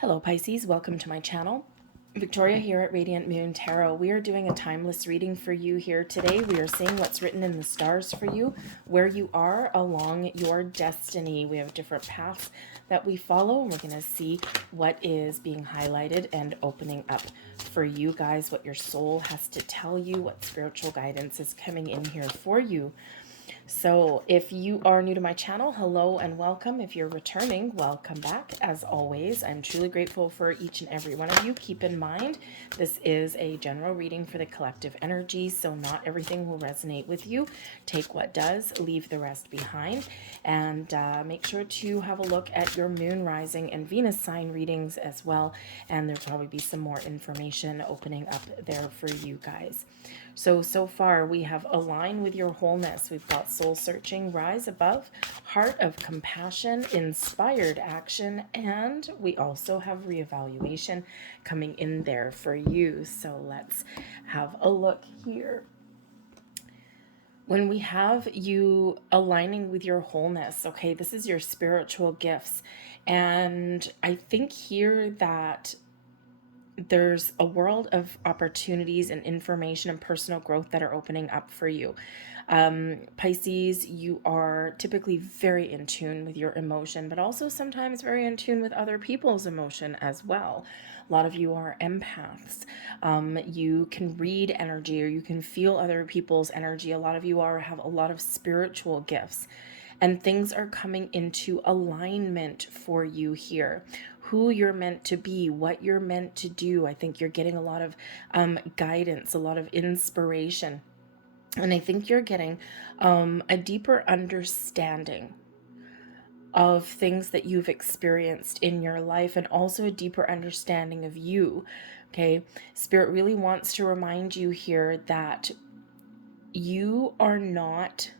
Hello Pisces, welcome to my channel. Victoria here at Radiant Moon Tarot. We are doing a timeless reading for you here today. We are seeing what's written in the stars for you, where you are along your destiny. We have different paths that we follow, and we're going to see what is being highlighted and opening up for you guys, what your soul has to tell you, what spiritual guidance is coming in here for you. So if you are new to my channel, hello and welcome. If you're returning, welcome back. As always, I'm truly grateful for each and every one of you. Keep in mind, this is a general reading for the collective energy, so not everything will resonate with you. Take what does, leave the rest behind, and make sure to have a look at your moon, rising, and Venus sign readings as well, and there'll probably be some more information opening up there for you guys. So far we have align with your wholeness. We've got soul searching, rise above, heart of compassion, inspired action, and we also have reevaluation coming in there for you. So let's have a look here. When we have you aligning with your wholeness, okay, this is your spiritual gifts. And I think here that there's a world of opportunities and information and personal growth that are opening up for you. Pisces, you are typically very in tune with your emotion, but also sometimes very in tune with other people's emotion as well. A lot of you are empaths. You can read energy, or you can feel other people's energy. A lot of you have a lot of spiritual gifts, and things are coming into alignment for you here. Who you're meant to be, what you're meant to do. I think you're getting a lot of guidance, a lot of inspiration. And I think you're getting a deeper understanding of things that you've experienced in your life, and also a deeper understanding of you. Okay, Spirit really wants to remind you here that you are not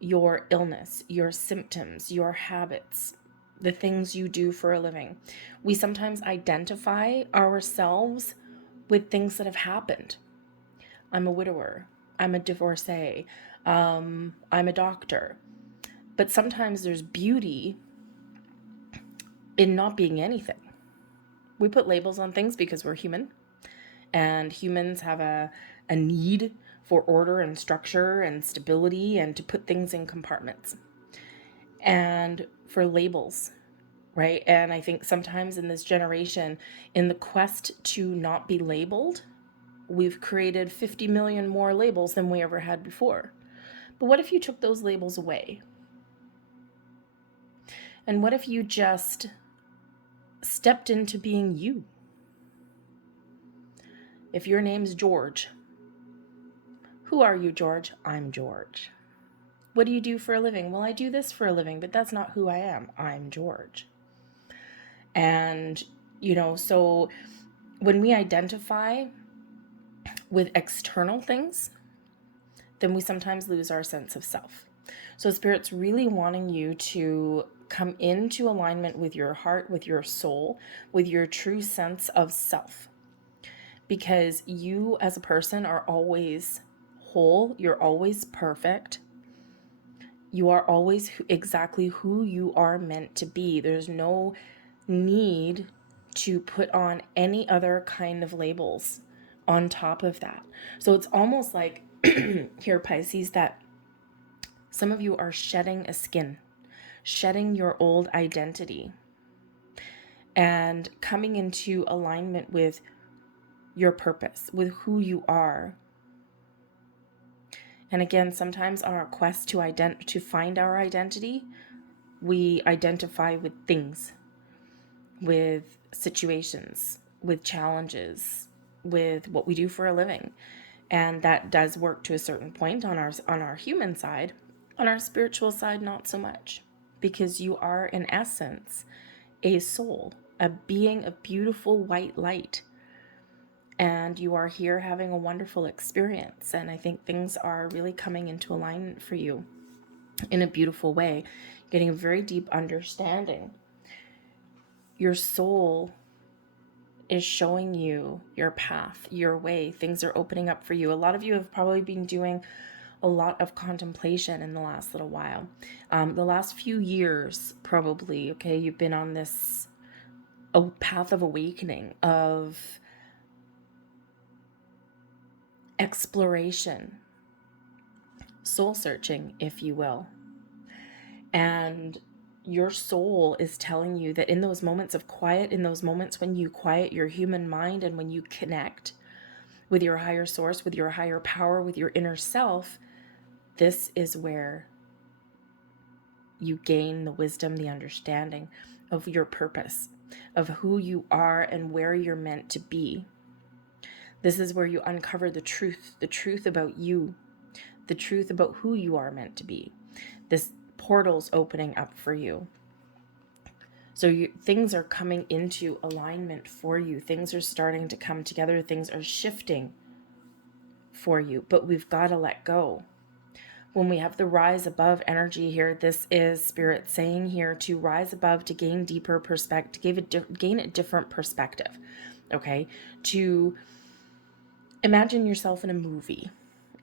your illness, your symptoms, your habits, the things you do for a living. We sometimes identify ourselves with things that have happened. I'm a widower. I'm a divorcee. I'm a doctor. But sometimes there's beauty in not being anything. We put labels on things because we're human, and humans have a need for order and structure and stability, and to put things in compartments and for labels, right? And I think sometimes in this generation, in the quest to not be labeled, we've created 50 million more labels than we ever had before. But what if you took those labels away? And what if you just stepped into being you? If your name's George, who are you, George? I'm George. What do you do for a living? Well, I do this for a living, but that's not who I am. I'm George. And, so when we identify with external things, then we sometimes lose our sense of self. So Spirit's really wanting you to come into alignment with your heart, with your soul, with your true sense of self. Because you as a person are always whole, you're always perfect. You are always exactly who you are meant to be. There's no need to put on any other kind of labels on top of that. So it's almost like here, Pisces, that some of you are shedding a skin, shedding your old identity, and coming into alignment with your purpose, with who you are. And again, sometimes on our quest to find our identity, we identify with things, with situations, with challenges, with what we do for a living. And that does work to a certain point on our human side. On our spiritual side, not so much, because you are in essence a soul, a being of beautiful white light. And you are here having a wonderful experience. And I think things are really coming into alignment for you in a beautiful way, getting a very deep understanding. Your soul is showing you your path, your way. Things are opening up for you. A lot of you have probably been doing a lot of contemplation in the last little while. The last few years, probably, okay, you've been on this a path of awakening, of exploration, soul searching, if you will. And your soul is telling you that in those moments of quiet, in those moments when you quiet your human mind and when you connect with your higher source, with your higher power, with your inner self, this is where you gain the wisdom, the understanding of your purpose, of who you are and where you're meant to be. This is where you uncover the truth about you, the truth about who you are meant to be. This portal's opening up for you. So things are coming into alignment for you. Things are starting to come together. Things are shifting for you, but we've got to let go. When we have the rise above energy here, this is Spirit saying here to rise above, to gain deeper perspective, gain a different perspective, okay? To imagine yourself in a movie,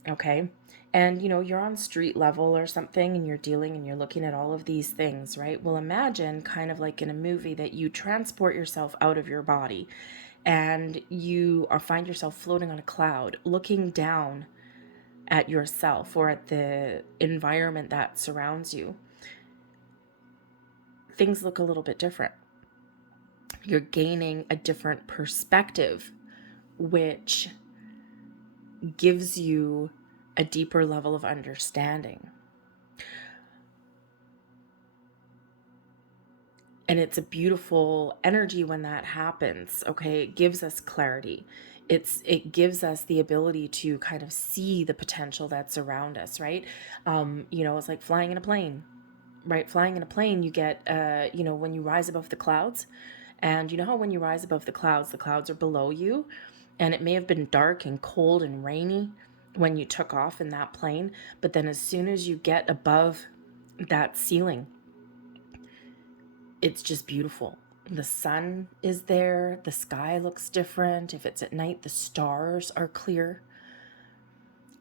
okay? And, you're on street level or something and you're dealing and you're looking at all of these things, right? Well, imagine kind of like in a movie that you transport yourself out of your body and you find yourself floating on a cloud, looking down at yourself or at the environment that surrounds you. Things look a little bit different. You're gaining a different perspective, which gives you a deeper level of understanding. And it's a beautiful energy when that happens, okay? It gives us clarity. It gives us the ability to kind of see the potential that's around us, right? It's like flying in a plane, right? Flying in a plane, you get, when you rise above the clouds, and you know how when you rise above the clouds are below you, and it may have been dark and cold and rainy when you took off in that plane, but then as soon as you get above that ceiling, it's just beautiful. The sun is there, the sky looks different. If it's at night, the stars are clear.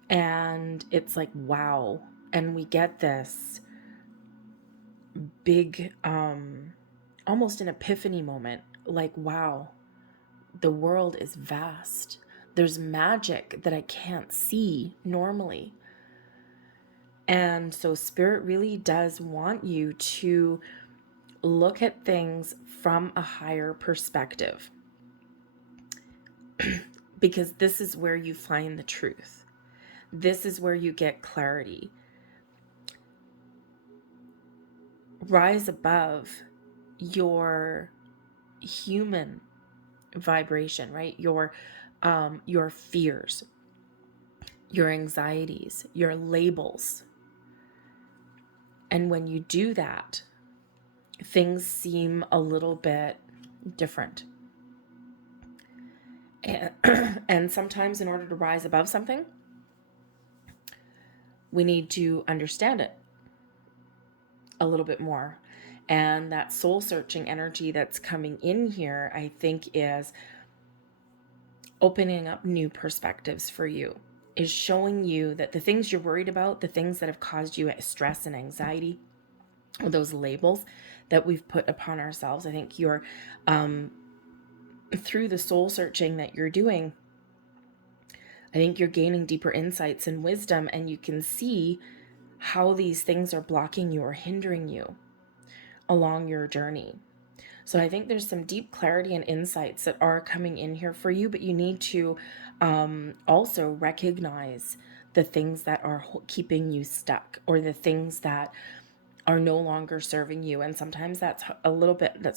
And it's like, wow. And we get this big, almost an epiphany moment. Like, wow, the world is vast. There's magic that I can't see normally. And so Spirit really does want you to look at things from a higher perspective, because this is where you find the truth. This is where you get clarity. Rise above your human vibration, right? Your fears, your anxieties, your labels. And when you do that, things seem a little bit different. And sometimes in order to rise above something, we need to understand it a little bit more. And that soul searching energy that's coming in here, I think, is opening up new perspectives for you, is showing you that the things you're worried about, the things that have caused you stress and anxiety, or those labels that we've put upon ourselves, I think you're, through the soul searching that you're doing, I think you're gaining deeper insights and wisdom, and you can see how these things are blocking you or hindering you along your journey. So I think there's some deep clarity and insights that are coming in here for you, but you need to also recognize the things that are keeping you stuck, or the things that are no longer serving you. And sometimes that's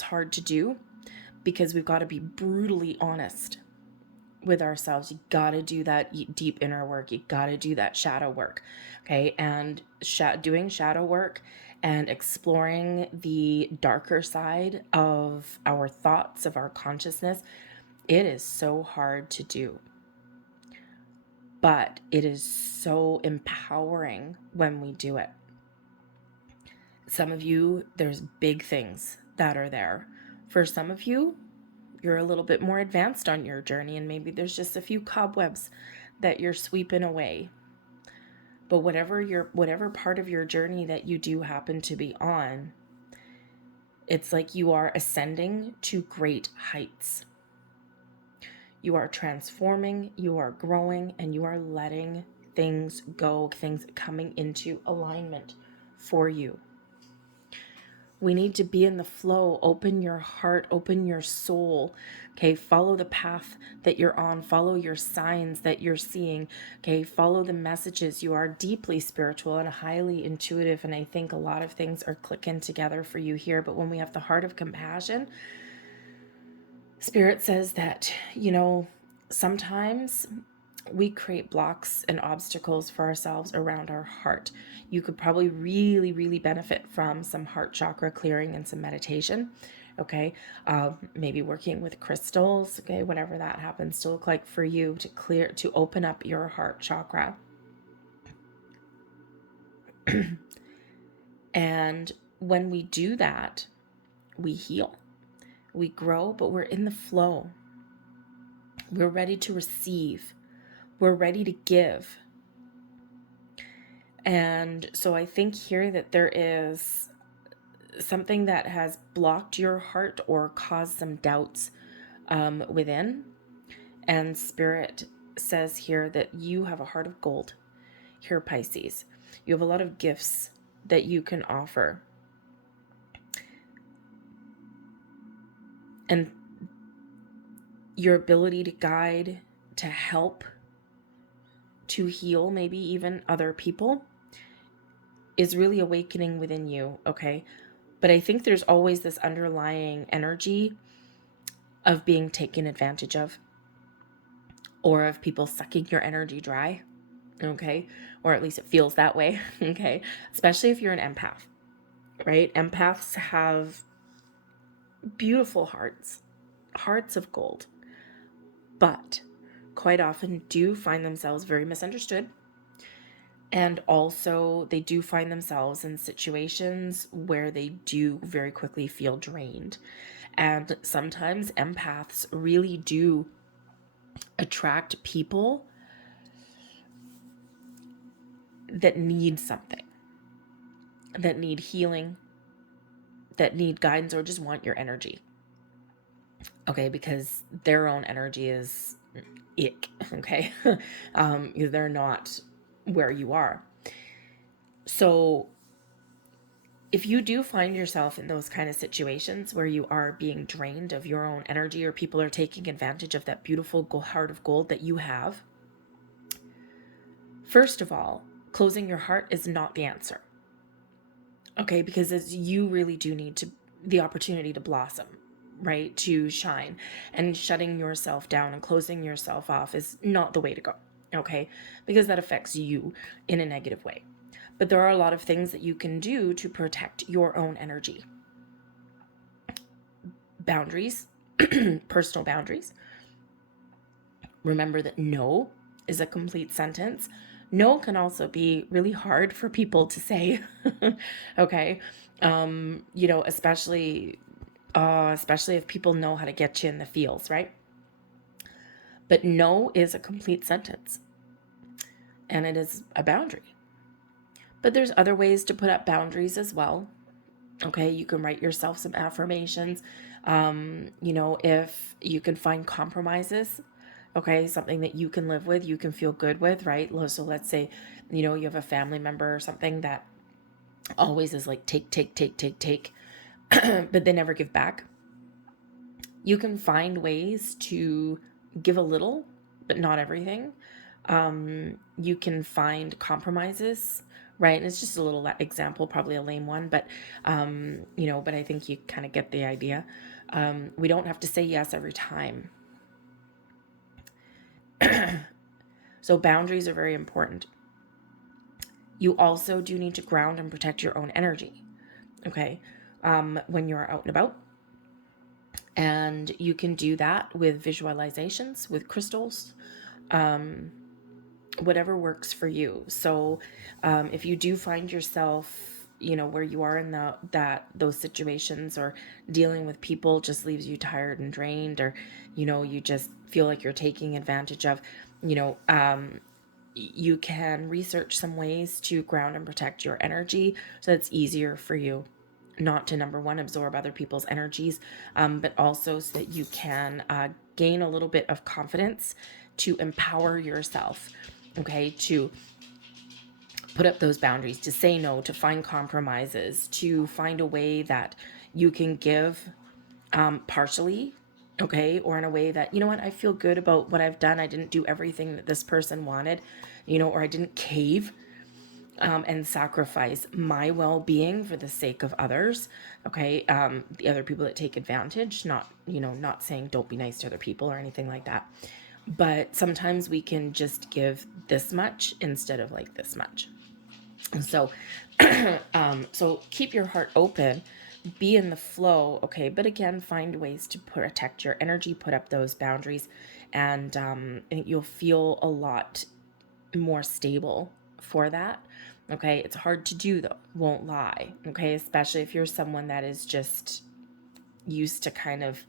hard to do, because we've got to be brutally honest with ourselves. You got to do that deep inner work. You got to do that shadow work. Okay. And doing shadow work and exploring the darker side of our thoughts, of our consciousness, it is so hard to do. But it is so empowering when we do it. Some of you, there's big things that are there. For some of you, you're a little bit more advanced on your journey, and maybe there's just a few cobwebs that you're sweeping away. But whatever part of your journey that you do happen to be on, It's like you are ascending to great heights. You are transforming, you are growing, and you are letting things go, things coming into alignment for you. We need to be in the flow. Open your heart, open your soul. Okay, follow the path that you're on, follow your signs that you're seeing. Okay, follow the messages. You are deeply spiritual and highly intuitive, and I think a lot of things are clicking together for you here. But when we have the heart of compassion, Spirit says that, sometimes we create blocks and obstacles for ourselves around our heart. You could probably really, really benefit from some heart chakra clearing and some meditation. Okay. Maybe working with crystals. Okay. Whatever that happens to look like for you, to open up your heart chakra. And when we do that, we heal, we grow, but we're in the flow. We're ready to receive. We're ready to give. And so I think here that there is something that has blocked your heart or caused some doubts within. And Spirit says here that you have a heart of gold. Here, Pisces, you have a lot of gifts that you can offer. And your ability to guide, to help, to heal, maybe even other people, is really awakening within you, okay? But I think there's always this underlying energy of being taken advantage of, or of people sucking your energy dry, okay? Or at least it feels that way, okay? Especially if you're an empath, right? Empaths have beautiful hearts, hearts of gold, but quite often do find themselves very misunderstood. And also they do find themselves in situations where they do very quickly feel drained. And sometimes empaths really do attract people that need something, that need healing, that need guidance, or just want your energy. Okay, because their own energy is ick, okay? They're not where you are. So if you do find yourself in those kind of situations where you are being drained of your own energy, or people are taking advantage of that beautiful heart of gold that you have, first of all, closing your heart is not the answer. Okay, because you really do need the opportunity to blossom, right? To shine. And shutting yourself down and closing yourself off is not the way to go, okay? Because that affects you in a negative way. But there are a lot of things that you can do to protect your own energy. Boundaries, personal boundaries. Remember that no is a complete sentence. No can also be really hard for people to say, okay? Especially if people know how to get you in the feels, right? But no is a complete sentence, and it is a boundary. But there's other ways to put up boundaries as well. Okay, you can write yourself some affirmations. If you can find compromises, okay, something that you can live with, you can feel good with, right? So let's say, you have a family member or something that always is like take, but they never give back. You can find ways to give a little, but not everything. You can find compromises, right? And it's just a little example, probably a lame one, but I think you kind of get the idea. We don't have to say yes every time. So boundaries are very important. You also do need to ground and protect your own energy, okay, when you're out and about. And you can do that with visualizations, with crystals, whatever works for you. So if you do find yourself, where you are in those situations, or dealing with people just leaves you tired and drained, or, you just feel like you're taking advantage of, you can research some ways to ground and protect your energy so it's easier for you. not to, number one, absorb other people's energies, but also so that you can gain a little bit of confidence to empower yourself, okay, to put up those boundaries, to say no, to find compromises, to find a way that you can give partially, okay, or in a way that, you know what, I feel good about what I've done. I didn't do everything that this person wanted, you know, or I didn't cave and sacrifice my well-being for the sake of others, okay, the other people that take advantage, not, you know, not saying don't be nice to other people or anything like that, but sometimes we can just give this much instead of like this much. And so so keep your heart open, be in the flow, okay, but again, find ways to protect your energy, put up those boundaries, and you'll feel a lot more stable for that. Okay, it's hard to do though, won't lie. Okay, especially if you're someone that is just used to kind of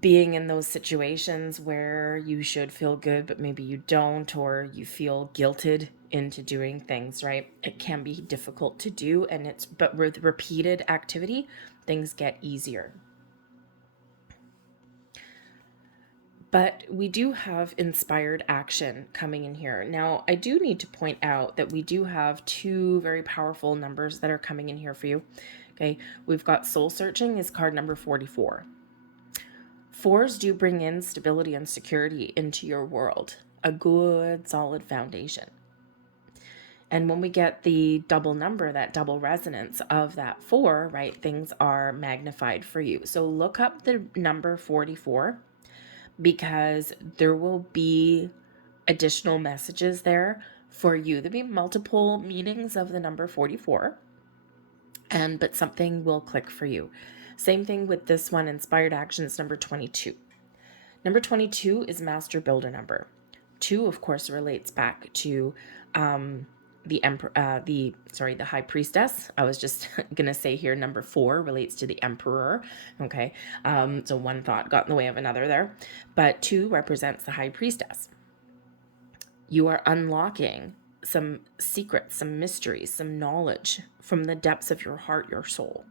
being in those situations where you should feel good, but maybe you don't, or you feel guilted into doing things, right? It can be difficult to do, but with repeated activity, things get easier. But we do have inspired action coming in here. Now, I do need to point out that we do have two very powerful numbers that are coming in here for you. Okay, we've got soul searching is card number 44. Fours do bring in stability and security into your world, a good solid foundation. And when we get the double number, that double resonance of that 4, right, things are magnified for you. So look up the number 44, because there will be additional messages there for you. There'll be multiple meanings of the number 44, but something will click for you. Same thing with this one, inspired actions number 22. Number 22 is master builder number. 2, of course, relates back to the high priestess. I was just gonna say here, number 4 relates to the emperor. Okay, so one thought got in the way of another there, but 2 represents the high priestess. You are unlocking some secrets, some mysteries, some knowledge from the depths of your heart, your soul.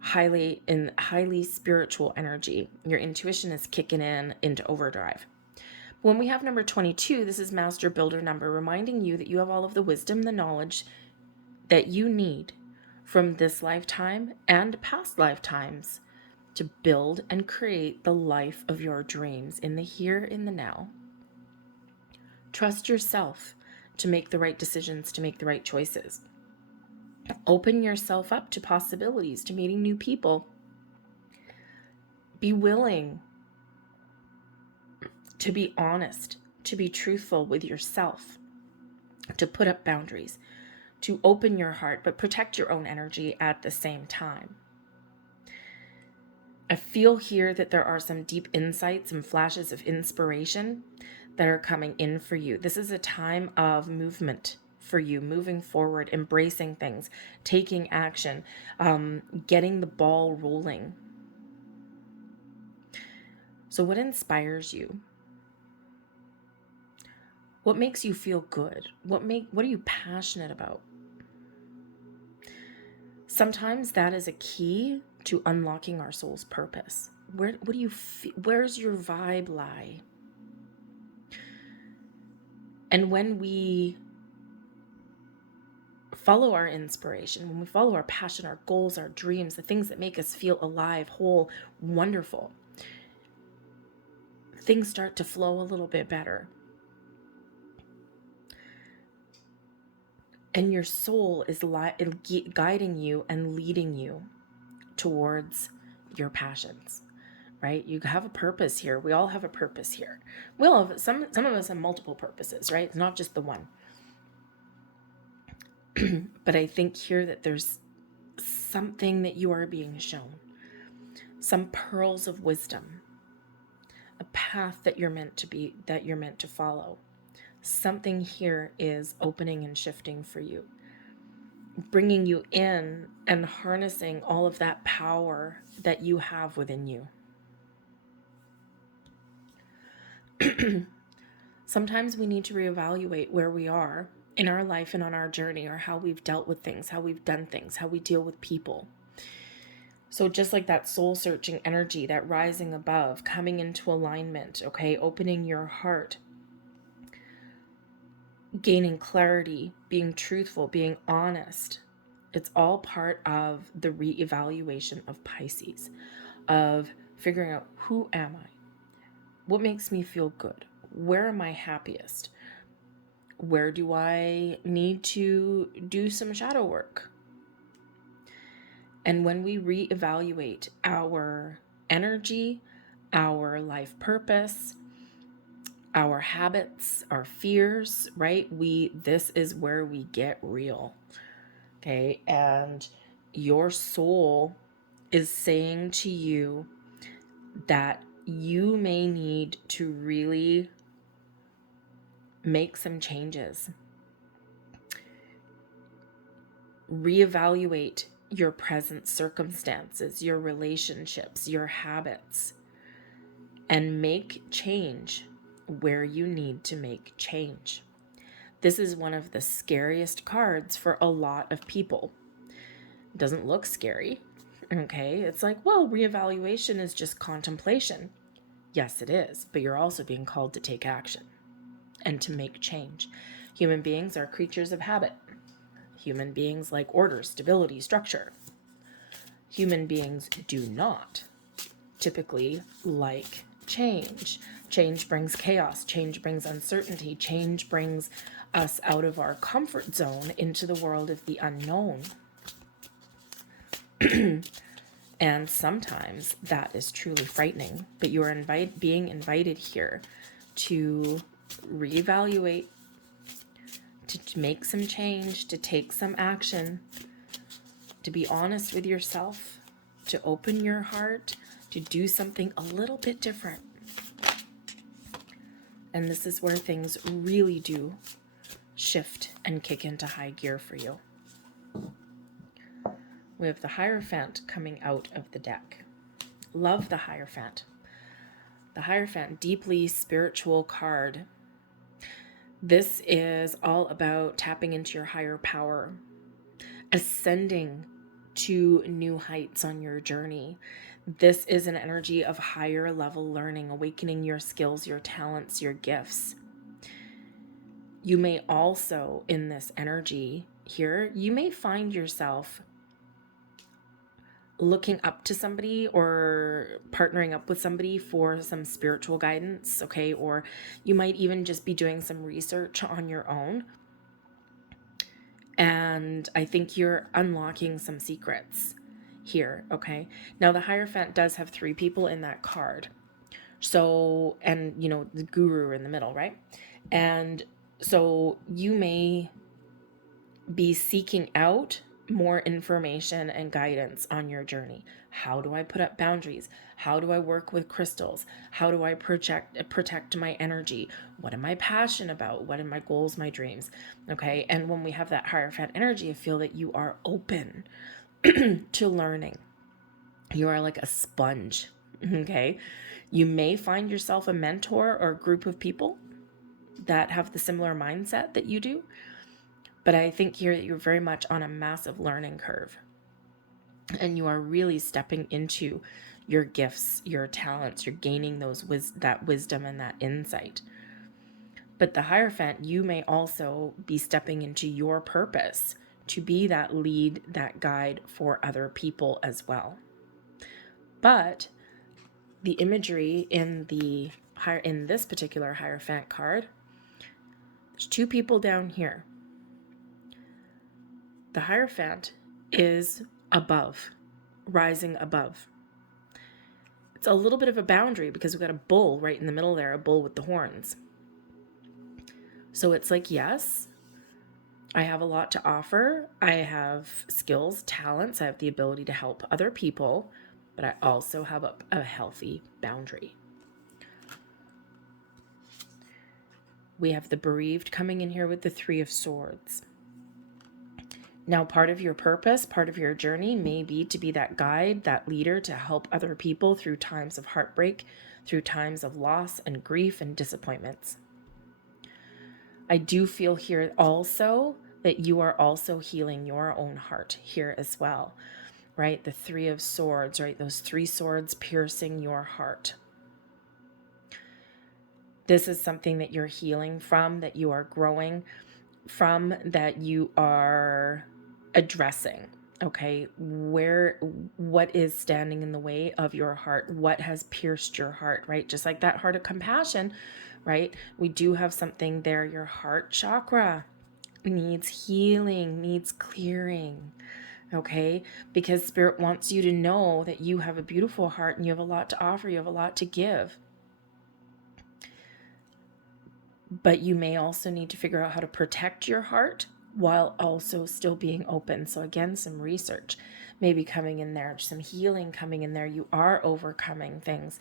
Highly spiritual energy. Your intuition is kicking into overdrive. When we have number 22, this is master builder number, reminding you that you have all of the wisdom, the knowledge that you need from this lifetime and past lifetimes to build and create the life of your dreams in the here, in the now. Trust yourself to make the right decisions, to make the right choices. Open yourself up to possibilities, to meeting new people. Be willing to be honest, to be truthful with yourself, to put up boundaries, to open your heart, but protect your own energy at the same time. I feel here that there are some deep insights and flashes of inspiration that are coming in for you. This is a time of movement for you, moving forward, embracing things, taking action, getting the ball rolling. So what inspires you? What makes you feel good? What are you passionate about? Sometimes that is a key to unlocking our soul's purpose. What do you feel? Where's your vibe lie? And when we follow our inspiration, when we follow our passion, our goals, our dreams, the things that make us feel alive, whole, wonderful, things start to flow a little bit better. And your soul is guiding you and leading you towards your passions, right? You have a purpose here. We all have a purpose here. We all have, some of us have multiple purposes, right? It's not just the one. But I think here that there's something that you are being shown, some pearls of wisdom, a path that you're meant to follow. Something here is opening and shifting for you, bringing you in and harnessing all of that power that you have within you. Sometimes we need to reevaluate where we are in our life and on our journey, or how we've dealt with things, how we've done things, how we deal with people. So just like that soul searching energy, that rising above, coming into alignment, okay, opening your heart, gaining clarity, being truthful, being honest. It's all part of the reevaluation of Pisces, of figuring out, who am I? What makes me feel good? Where am I happiest? Where do I need to do some shadow work? And when we reevaluate our energy, our life purpose, our habits, our fears, right? This is where we get real. Okay. And your soul is saying to you that you may need to really make some changes. Reevaluate your present circumstances, your relationships, your habits, and make change where you need to make change. This is one of the scariest cards for a lot of people. It doesn't look scary, okay? It's like, well, reevaluation is just contemplation. Yes, it is, but you're also being called to take action and to make change. Human beings are creatures of habit. Human beings like order, stability, structure. Human beings do not typically like change. Change brings chaos. Change brings uncertainty. Change brings us out of our comfort zone into the world of the unknown. And sometimes that is truly frightening, but you are being invited here to reevaluate, to make some change, to take some action, to be honest with yourself, to open your heart, to do something a little bit different. And this is where things really do shift and kick into high gear for you. We have the Hierophant coming out of the deck. Love the Hierophant. The Hierophant, deeply spiritual card. This is all about tapping into your higher power, ascending to new heights on your journey. This is an energy of higher level learning, awakening your skills, your talents, your gifts. You may also, in this energy here, you may find yourself looking up to somebody or partnering up with somebody for some spiritual guidance, okay? Or you might even just be doing some research on your own. And I think you're unlocking some secrets here, okay? Now, the Hierophant does have 3 people in that card. So, and, you know, the guru in the middle, right? And so you may be seeking out more information and guidance on your journey. How do I put up boundaries? How do I work with crystals? How do I protect my energy? What am I passionate about? What are my goals, my dreams? Okay. And when we have that Hierophant energy, I feel that you are open to learning. You are like a sponge. Okay. You may find yourself a mentor or a group of people that have the similar mindset that you do. But I think here that you're very much on a massive learning curve, and you are really stepping into your gifts, your talents. You're gaining that wisdom and that insight. But the Hierophant, you may also be stepping into your purpose to be that lead, that guide for other people as well. But the imagery in this particular Hierophant card, there's 2 people down here. The Hierophant is above, rising above. It's a little bit of a boundary because we've got a bull right in the middle there, a bull with the horns. So it's like, yes, I have a lot to offer. I have skills, talents. I have the ability to help other people, but I also have a healthy boundary. We have the bereaved coming in here with the 3 of Swords. Now, part of your purpose, part of your journey may be to be that guide, that leader to help other people through times of heartbreak, through times of loss and grief and disappointments. I do feel here also that you are also healing your own heart here as well, right? The Three of Swords, right? Those three swords piercing your heart. This is something that you're healing from, that you are growing from, that you are addressing. Okay, what is standing in the way of your heart? What has pierced your heart, right? Just like that heart of compassion, right? We do have something there. Your heart chakra needs healing, needs clearing. Okay, because Spirit wants you to know that you have a beautiful heart and you have a lot to offer, you have a lot to give. But you may also need to figure out how to protect your heart while also still being open. So again, some research maybe coming in there, some healing coming in there. You are overcoming things.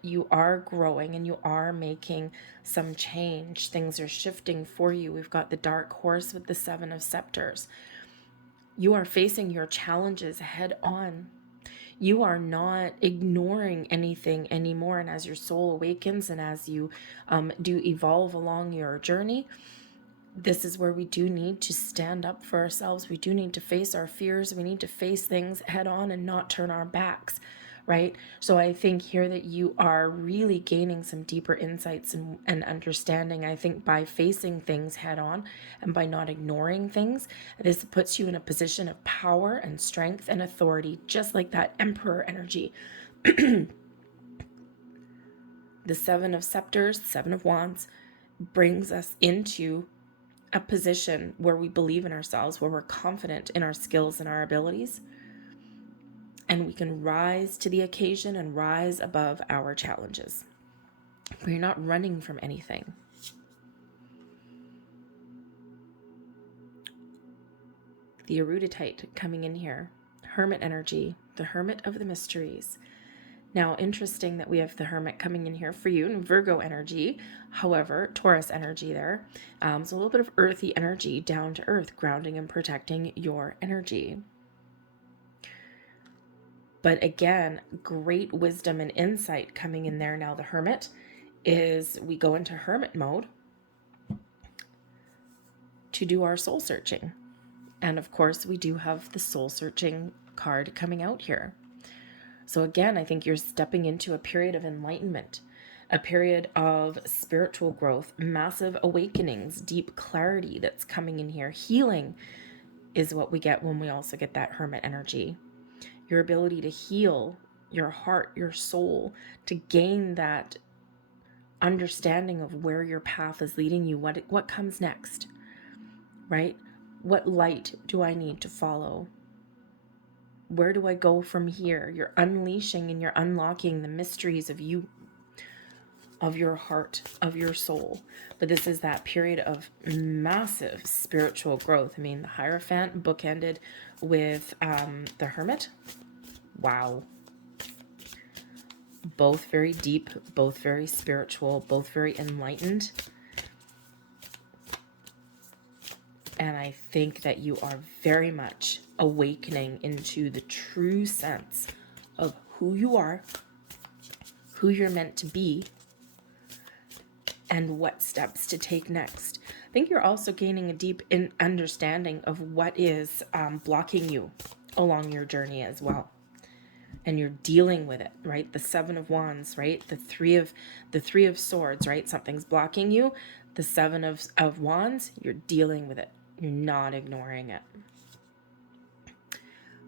You are growing and you are making some change. Things are shifting for you. We've got the dark horse with the Seven of Scepters. You are facing your challenges head on. You are not ignoring anything anymore. And as your soul awakens and as you do evolve along your journey, this is where we do need to stand up for ourselves. We do need to face our fears. We need to face things head on and not turn our backs, right? So I think here that you are really gaining some deeper insights and understanding. I think by facing things head on and by not ignoring things, this puts you in a position of power and strength and authority, just like that Emperor energy. The Seven of Scepters, Seven of Wands, brings us into a position where we believe in ourselves, where we're confident in our skills and our abilities, and we can rise to the occasion and rise above our challenges. We're not running from anything. The erudite coming in here, Hermit energy, the Hermit of the Mysteries. Now, interesting that we have the Hermit coming in here for you in Virgo energy. However, Taurus energy there. So a little bit of earthy energy, down to earth, grounding and protecting your energy. But again, great wisdom and insight coming in there. Now, the Hermit is, we go into Hermit mode to do our soul searching. And of course, we do have the soul searching card coming out here. So again, I think you're stepping into a period of enlightenment, a period of spiritual growth, massive awakenings, deep clarity that's coming in here. Healing is what we get when we also get that Hermit energy. Your ability to heal your heart, your soul, to gain that understanding of where your path is leading you, what comes next, right? What light do I need to follow? Where do I go from here? You're unleashing and you're unlocking the mysteries of you, of your heart, of your soul. But this is that period of massive spiritual growth. I mean, the Hierophant bookended with the Hermit. Wow. Both very deep, both very spiritual, both very enlightened. And I think that you are very much awakening into the true sense of who you are, who you're meant to be, and what steps to take next. I think you're also gaining a deep understanding of what is blocking you along your journey as well. And you're dealing with it, right? The Seven of Wands, right? The three of Swords, right? Something's blocking you. The Seven of Wands, you're dealing with it. You're not ignoring it.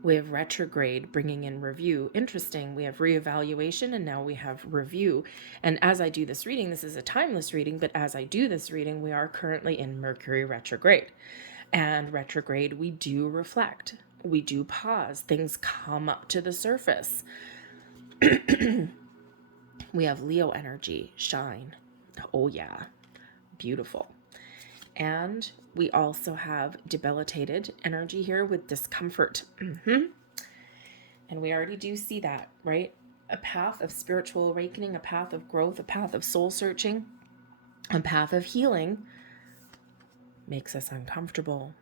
We have retrograde bringing in review. Interesting. We have reevaluation and now we have review. And as I do this reading, this is a timeless reading, but as I do this reading, we are currently in Mercury retrograde. And retrograde, we do reflect. We do pause. Things come up to the surface. We have Leo energy, shine. Oh yeah, beautiful. And we also have debilitated energy here with discomfort. And we already do see that, right? A path of spiritual awakening, a path of growth, a path of soul searching, a path of healing makes us uncomfortable.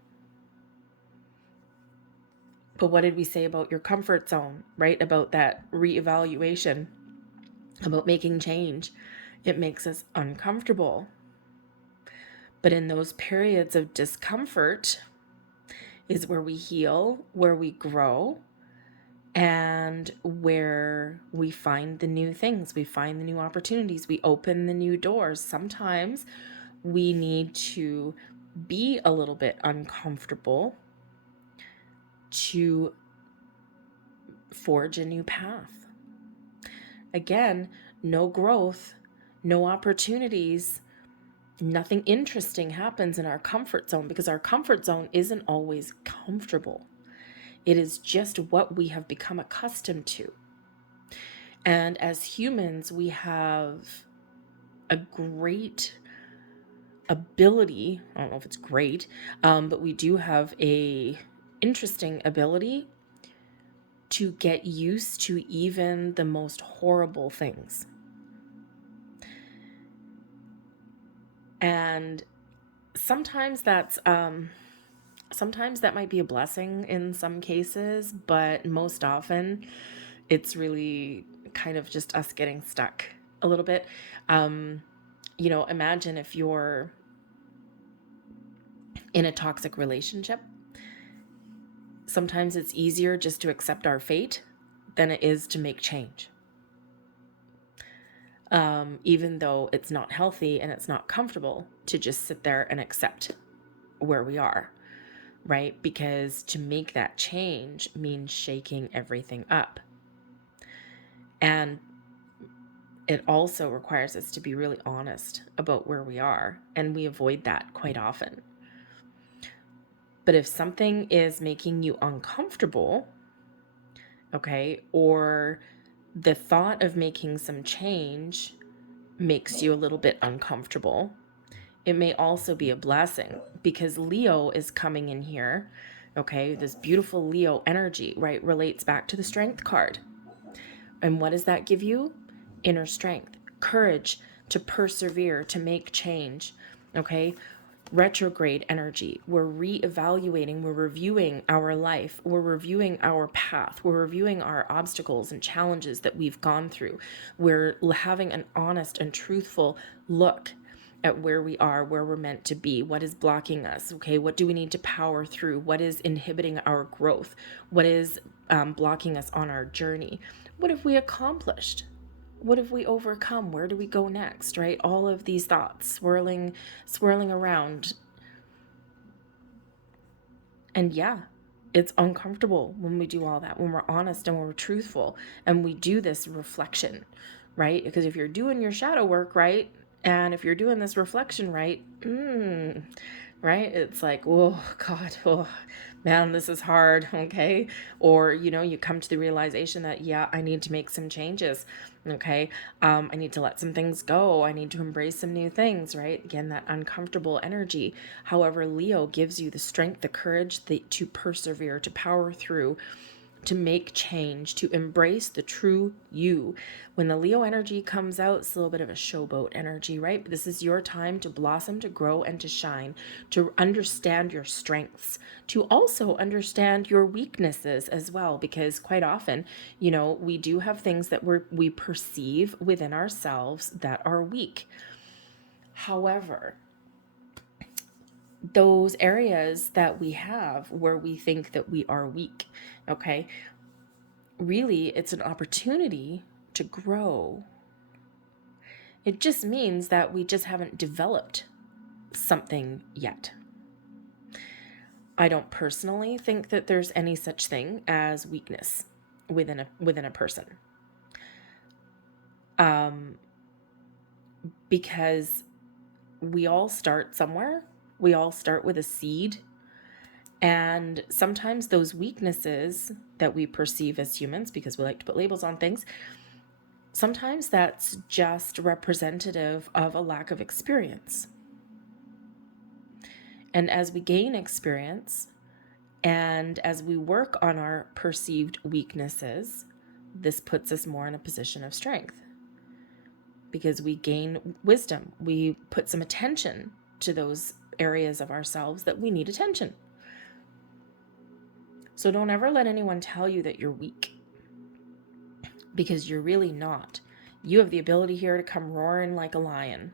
But what did we say about your comfort zone, right? About that reevaluation, about making change. It makes us uncomfortable. But in those periods of discomfort is where we heal, where we grow, and where we find the new things, we find the new opportunities, we open the new doors. Sometimes we need to be a little bit uncomfortable to forge a new path. Again, no growth, no opportunities, nothing interesting happens in our comfort zone, because our comfort zone isn't always comfortable. It is just what we have become accustomed to. And as humans, we have a great ability. I don't know if it's great, but we do have a interesting ability to get used to even the most horrible things. And sometimes sometimes that might be a blessing in some cases, but most often it's really kind of just us getting stuck a little bit. Imagine if you're in a toxic relationship. Sometimes it's easier just to accept our fate than it is to make change. Even though it's not healthy and it's not comfortable to just sit there and accept where we are, right? Because to make that change means shaking everything up. And it also requires us to be really honest about where we are, and we avoid that quite often. But if something is making you uncomfortable, okay, or the thought of making some change makes you a little bit uncomfortable, it may also be a blessing, because Leo is coming in here, okay? This beautiful Leo energy, right, relates back to the Strength card. And what does that give you? Inner strength, courage to persevere, to make change, okay? Retrograde energy, we're reevaluating, we're reviewing our life, we're reviewing our path, we're reviewing our obstacles and challenges that we've gone through. We're having an honest and truthful look at where we are, where we're meant to be, what is blocking us, okay? What do we need to power through? What is inhibiting our growth? What is blocking us on our journey? What have we accomplished? What have we overcome? Where do we go next, right? All of these thoughts swirling around. And yeah, it's uncomfortable when we do all that, when we're honest and when we're truthful and we do this reflection, right? Because if you're doing your shadow work right, and if you're doing this reflection right, right? It's like, oh God, oh man, this is hard, okay? Or, you come to the realization that, yeah, I need to make some changes, okay? I need to let some things go. I need to embrace some new things, right? Again, that uncomfortable energy. However, Leo gives you the strength, the courage to persevere, to power through, to make change, to embrace the true you. When the Leo energy comes out, it's a little bit of a showboat energy, right? But this is your time to blossom, to grow, and to shine, to understand your strengths, to also understand your weaknesses as well, because quite often, we do have things that we perceive within ourselves that are weak. However, those areas that we have where we think that we are weak, okay, really it's an opportunity to grow. It just means that we just haven't developed something yet. I don't personally think that there's any such thing as weakness within a person. Because we all start somewhere. We all start with a seed. And sometimes those weaknesses that we perceive as humans, because we like to put labels on things, sometimes that's just representative of a lack of experience. And as we gain experience and as we work on our perceived weaknesses, this puts us more in a position of strength, because we gain wisdom. We put some attention to those areas of ourselves that we need attention. So don't ever let anyone tell you that you're weak, because you're really not. You have the ability here to come roaring like a lion.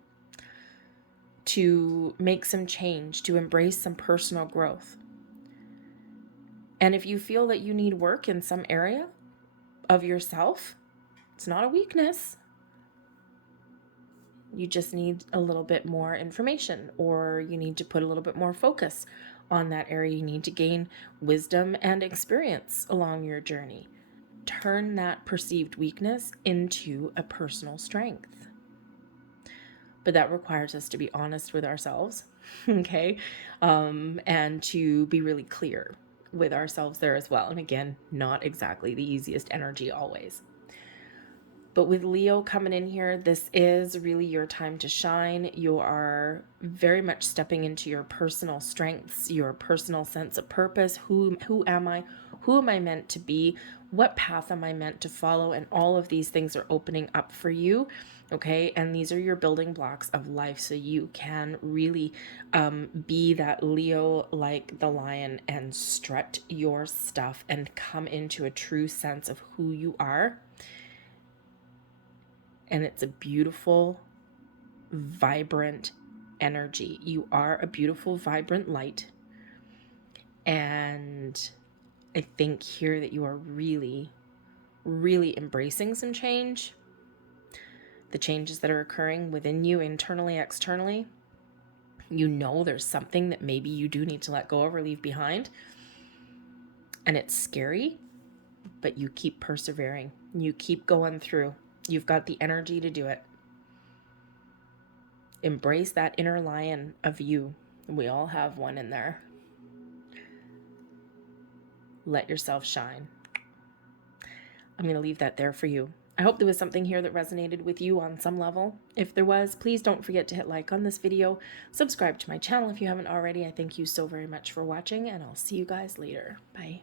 to make some change, to embrace some personal growth. And if you feel that you need work in some area of yourself, it's not a weakness. You just need a little bit more information, or you need to put a little bit more focus on that area. You need to gain wisdom and experience along your journey. Turn that perceived weakness into a personal strength. But that requires us to be honest with ourselves, okay? And to be really clear with ourselves there as well. And again, not exactly the easiest energy always. But with Leo coming in here, this is really your time to shine. You are very much stepping into your personal strengths, your personal sense of purpose. Who am I? Who am I meant to be? What path am I meant to follow? And all of these things are opening up for you, okay? And these are your building blocks of life, so you can really be that Leo like the lion and strut your stuff and come into a true sense of who you are. And it's a beautiful, vibrant energy. You are a beautiful, vibrant light. And I think here that you are really, really embracing some change. The changes that are occurring within you, internally, externally. You know there's something that maybe you do need to let go of or leave behind. And it's scary, but you keep persevering. You keep going through. You've got the energy to do it. Embrace that inner lion of you. We all have one in there. Let yourself shine. I'm going to leave that there for you. I hope there was something here that resonated with you on some level. If there was, please don't forget to hit like on this video. Subscribe to my channel if you haven't already. I thank you so very much for watching, and I'll see you guys later. Bye.